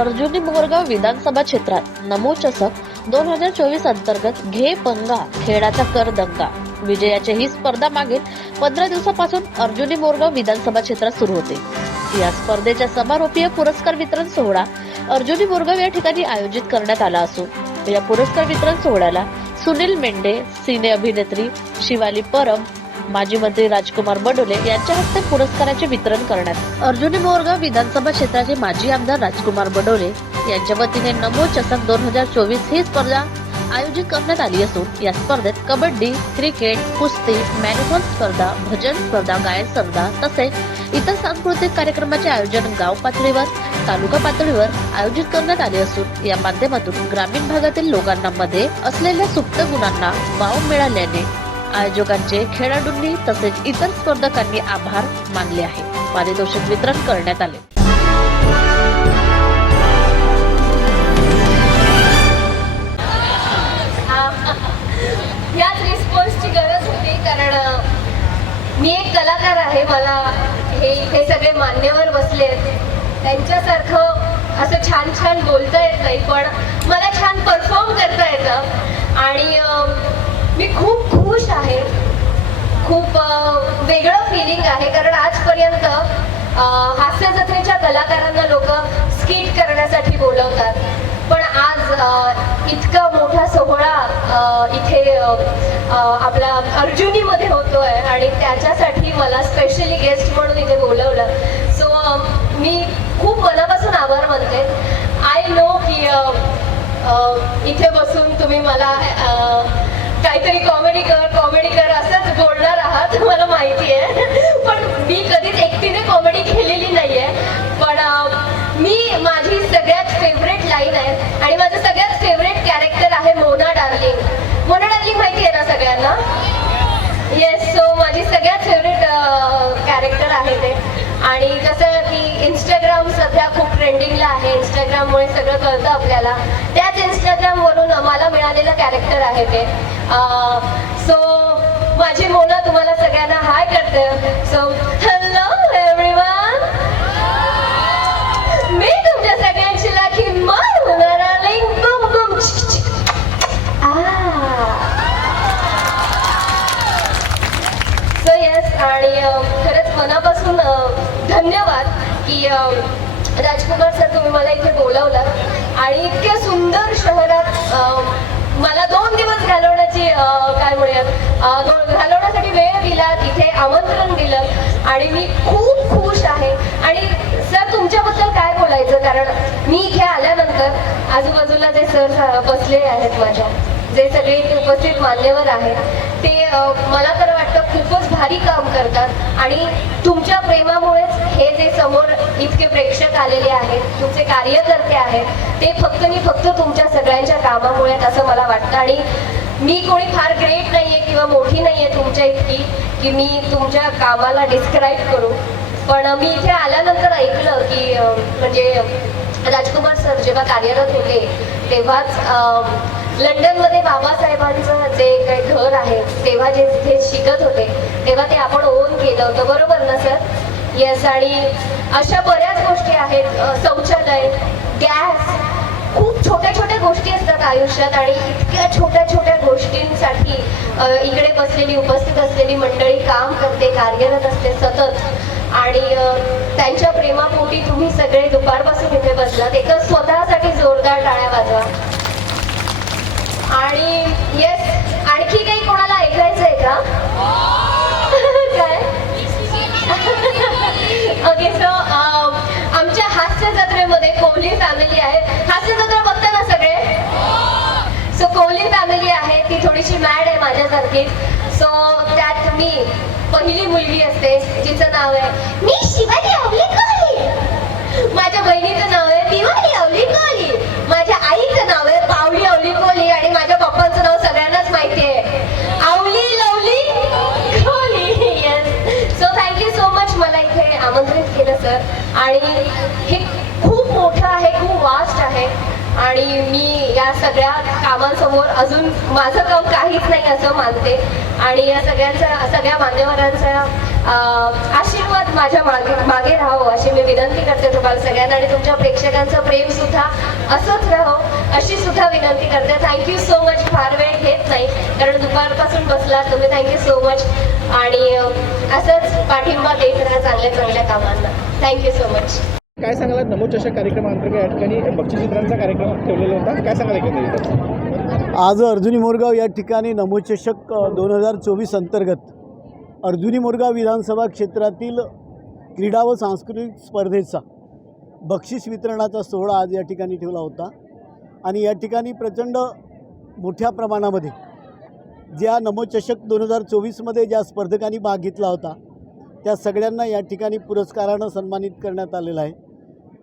अर्जुनी मोरगाव विधानसभा क्षेत्रात नमो चषक 2024 अंतर्गत घे पंगा खेळाचा कर दंगा विजयाची ही स्पर्धा मागील 15 दिवसापासून अर्जुनी मोरगाव विधानसभा क्षेत्रात सुरू होते. या स्पर्धेचा समारोपीय पुरस्कार वितरण सोहळा अर्जुनी मोरगाव या ठिकाणी आयोजित करण्यात आला असून या पुरस्कार वितरण सोहळ्याला सुनील मेंढे, सिने अभिनेत्री शिवाली परम, माजी मंत्री राजकुमार बडोले यांच्या हस्ते पुरस्काराचे वितरण करण्यात. अर्जुनी मोरगाव विधानसभा क्षेत्राचे माजी आमदार राजकुमार बडोले यांच्या वतीने नमो चषक 2024 ही स्पर्धा आयोजित करण्यात आली असून या स्पर्धेत कबड्डी, क्रिकेट, कुस्ती, मॅरेथॉन स्पर्धा, भजन स्पर्धा, गायन स्पर्धा तसेच इतर सांस्कृतिक कार्यक्रमाचे आयोजन गाव पातळीवर, तालुका पातळीवर आयोजित करण्यात आले असून या माध्यमातून ग्रामीण भागातील लोकांना मध्ये असलेल्या सुप्त गुणांना वाव मिळाल्याने आयोजकांचे खेळाडूंनी तसेच इतर स्पर्धकांनी आभार मानले आहे. पारितोषिक वितरण करण्यात आले. याच रिस्पॉन्सची गरज होती कारण मी एक कलाकार आहे. मला हे सगळे मान्यवर बसलेत त्यांच्यासारखं असं छान छान बोलता येत नाही, पण मला छान परफॉर्म करता येतं आणि मी खूप खुश आहे. खूप वेगळं फिलिंग आहे कारण आजपर्यंत हास्य जत्रेच्या कलाकारांना लोक स्किट करण्यासाठी बोलवतात, पण आज इतका मोठा सोहळा इथे आपला अर्जुनीमध्ये होतोय आणि त्याच्यासाठी मला स्पेशली गेस्ट म्हणून इथे बोलवलं. सो मी खूप मनापासून आभार मानते. आय नो की इथे बसून तुम्ही मला काहीतरी कॉमेडी कर असंच बोलणार आहात मला माहिती आहे, पण मी कधीच एकटीने कॉमेडी केलेली नाहीये. पण माझी सगळ्यात फेवरेट लाईन आहे आणि माझं सगळ्यात फेवरेट कॅरेक्टर आहे मोना डार्लिंग. मोना डार्लिंग माहिती आहे ना सगळ्यांना? येस. सो माझी सगळ्यात फेवरेट कॅरेक्टर आहे ते. आणि कसं की इंस्टाग्राम सध्या खूप ट्रेंडिंगला आहे. इंस्टाग्राममुळे सगळं कळतं आपल्याला. त्याच इंस्टाग्रामवरून मला मिळालेलं कॅरेक्टर आहे ते. सो माझी मोना तुम्हाला सगळ्यांना हाय करते. सो हॅलो एव्हरीवन, मी तुमच्या सगळ्यांची lucky Mona darling. Boom boom. So yes, आणि खरंच मनापासून धन्यवाद की राजकुमार सर तुम्ही मला इथे बोलावलं आणि इतक्या सुंदर शहरात मला 2 दिवस घालवण्याची घालवण्यासाठी वेळ दिला, तिथे आमंत्रण दिलं आणि मी खूप खुश आहे. आणि सर तुमच्याबद्दल काय बोलायचं, कारण मी इथे आल्यानंतर आजूबाजूला जे सर बसले आहेत माझ्या, जे सगळे इथे उपस्थित मान्यवर आहेत ते मला तर वाटतं खूपच भारी काम करतात आणि तुमच्या प्रेमामुळेच हे जे समोर इतके प्रेक्षक आलेले आहेत, तुमचे कार्यकर्ते आहेत, ते फक्त आणि फक्त तुमच्या सगळ्यांच्या कामामुळे असं मला वाटतं. आणि मी कोणी फार ग्रेट नाहीये किंवा मोठी नाहीये तुमच्या इतकी की मी तुमच्या कामाला डिस्क्राईब करू, पण मी इथे आल्यानंतर ऐकलं की म्हणजे राजकुमार सर जेव्हा कार्यरत होते तेव्हाच लंडनमध्ये बाबासाहेबांचं जे काही घर आहे तेव्हा जे तिथे शिकत होते तेव्हा ते आपण ओन केलं होतं, बरोबर ना सर? येस. आणि अशा बऱ्याच गोष्टी आहेत, शौचालय, गॅस, खूप छोट्या छोट्या गोष्टी असतात आयुष्यात आणि इतक्या छोट्या छोट्या गोष्टींसाठी इकडे बसलेली उपस्थित असलेली मंडळी काम करते, कार्यरत असते सतत. आणि त्यांच्या प्रेमापोटी तुम्ही सगळे दुपारपासून इथे बसलात. एकच स्वतःसाठी जोरदार टाळ्या वाजवा. आणि येस, आणखी काही कोणाला ऐकायचंय का? काय? ओके. सो आमच्या हास्य जत्रेमध्ये कोहली फॅमिली आहे. हास्य जत्रा बघता ना सगळे? सो कोहली फॅमिली आहे, ती थोडीशी मॅड आहे माझ्यासारखी. सो त्यात मी पहिली मुलगी असते जिचं नाव आहे मी शिवाली आवली कोहली. माझ्या बहिणीचं नाव आहे दिवाळी आवली कोहली. माझ्या आईचं नाव आहे पावली आवली कोहली आणि माझ्या पप्पांचं नाव सगळ्यांनाच माहिती आहे, Avli Lovely Kohli. Yes. So thank you so much मला इथे आमंत्रित केलं सर. आणि हे खूप मोठं आहे, खूप वास्ट आहे आणि मी या सगळ्या कामांसमोर अजून माझं काम काहीच नाही असं मानते आणि या सगळ्या मान्यवरांचा आशीर्वाद माझ्या मागे राहावं अशी मी विनंती करते तुम्हाला सगळ्यांना आणि तुमच्या प्रेक्षकांचं प्रेम सुद्धा असंच राहावं अशी सुद्धा विनंती करते. Thank you so much. फार वेळ घेत नाही कारण दुपारपासून बसला तुम्ही. थँक्यू सो मच आणि असंच पाठिंबा देत राहा चांगल्या कामांना. Thank you so much. काय सांगाल नमो चषक कार्यक्रमाअंतर्गत या ठिकाणी बक्षीसवितरणचा कार्यक्रम ठेवलेला होता, काय सांगाल एकंदरीत? आज अर्जुनी मोरगाव या ठिकाणी नमो चषक 2024 अंतर्गत अर्जुनी मोरगाव विधानसभा क्षेत्रातील क्रीडा व सांस्कृतिक स्पर्धेचा बक्षीस वितरणाचा सोहळा आज या ठिकाणी ठेवला होता आणि या ठिकाणी प्रचंड मोठ्या प्रमाणामध्ये ज्या नमो चषक 2024मध्ये ज्या स्पर्धकांनी भाग घेतला होता त्या सगळ्यांना या ठिकाणी पुरस्कारानं सन्मानित करण्यात आलेलं आहे.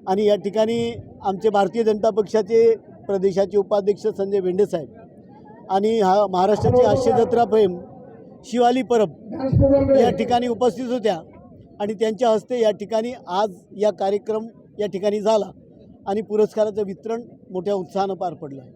आणि या ठिकाणी आमचे भारतीय जनता पक्षाचे प्रदेशाचे उपाध्यक्ष संजय भेंडेसाहेब आणि महाराष्ट्राची हास्य जत्रा फेम शिवाली परब या ठिकाणी उपस्थित होत्या आणि त्यांच्या हस्ते या ठिकाणी आज या कार्यक्रम या ठिकाणी झाला आणि पुरस्काराचं वितरण मोठ्या उत्साहानं पार पडलं आहे.